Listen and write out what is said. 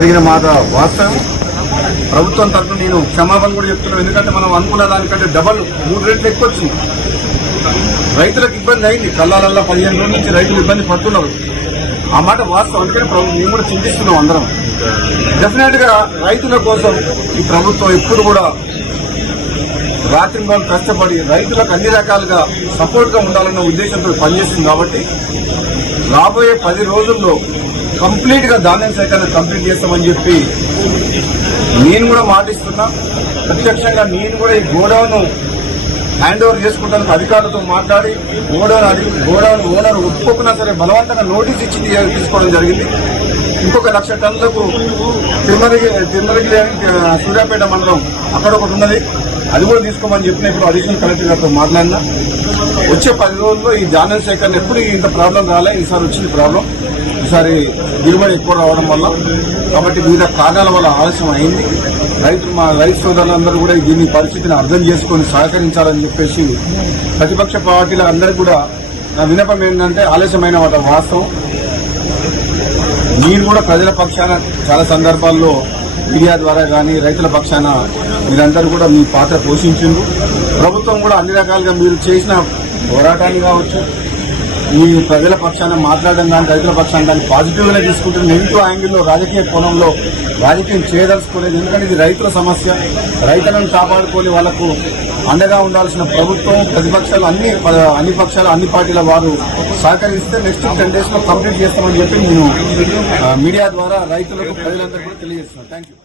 జరిగిన మాట వాస్తవం. ప్రభుత్వం తరఫున నేను క్షమాపణ కూడా చెప్తున్నాను. ఎందుకంటే మనం అనుకున్న దానికంటే డబల్ 3 రెట్లు ఎక్కువ వచ్చింది. రైతులకు ఇబ్బంది అయింది. కళ్ళాలల్లో 15 రోజుల నుంచి రైతులు ఇబ్బంది పడుతున్నారు. ఆ మాట వాస్తవం. అందుకని మేము కూడా చింతిస్తున్నాం అందరం. డెఫినెట్ గా రైతుల కోసం ఈ ప్రభుత్వం ఎప్పుడు కూడా రాత్రి కష్టపడి రైతులకు అన్ని రకాలుగా సపోర్ట్ గా ఉండాలన్న ఉద్దేశంతో పనిచేస్తుంది. కాబట్టి రాబోయే 10 రోజుల్లో కంప్లీట్ గా ధాన్యం సేకరణ కంప్లీట్ చేస్తామని చెప్పి నేను కూడా మాటిస్తున్నా. ప్రత్యక్షంగా నేను కూడా ఈ గోడౌన్ హ్యాండ్ ఓవర్ చేసుకుంటానికి అధికారులతో మాట్లాడి గోడౌన్ ఓనర్ ఒప్పుకున్నా సరే బలవంతంగా నోటీస్ ఇచ్చి తీసుకోవడం జరిగింది. ఇంకొక 1,00,000 టన్నులకు తిరుమలగిరి సూర్యాపేట మండలం అక్కడ ఒకటి ఉన్నది, అది కూడా తీసుకోమని చెప్పినప్పుడు అడిషనల్ కలెక్టర్ గారితో మాట్లాడినా. వచ్చే 10 రోజుల్లో ఈ ధాన్యం సేకరణ ఎప్పుడు ఇంత ప్రాబ్లం రాలే. ఈసారి వచ్చింది ప్రాబ్లం. ఈసారి దిగుబడి ఎక్కువ రావడం వల్ల, కాబట్టి వివిధ కారణాల వల్ల ఆలస్యం అయింది. మా రైతు సోదరులందరూ కూడా దీని పరిస్థితిని అర్థం చేసుకుని సహకరించాలని చెప్పేసి ప్రతిపక్ష పార్టీల అందరికీ కూడా నా విన్నపం ఏంటంటే, ఆలస్యమైన మాట వాస్తవం. మీరు కూడా ప్రజల పక్షాన చాలా సందర్భాల్లో మీడియా ద్వారా కానీ రైతుల పక్షాన మీరందరూ కూడా మీ పాత్ర పోషించిండ్రు. ప్రభుత్వం కూడా అన్ని రకాలుగా మీరు చేసిన పోరాటాన్ని కావచ్చు, ఈ ప్రజల పక్షాన మాట్లాడడం కానీ రైతుల పక్షాన్ని దాన్ని పాజిటివ్ గానే తీసుకుంటున్న నెగిటివ్ యాంగిల్లో రాజకీయ కోణంలో రాజకీయం చేయదలుచుకోలేదు. ఎందుకంటే ఇది రైతుల సమస్య. రైతులను కాపాడుకొని వాళ్లకు అండగా ఉండాల్సిన ప్రభుత్వం, ప్రతిపక్షాలు అన్ని పక్షాలు అన్ని పార్టీల వారు సహకరిస్తే నెక్స్ట్ 10 days లో కంప్లీట్ చేస్తామని చెప్పి నేను మీడియా ద్వారా రైతులకు ప్రజలందరూ కూడా తెలియజేస్తున్నాను. Thank you.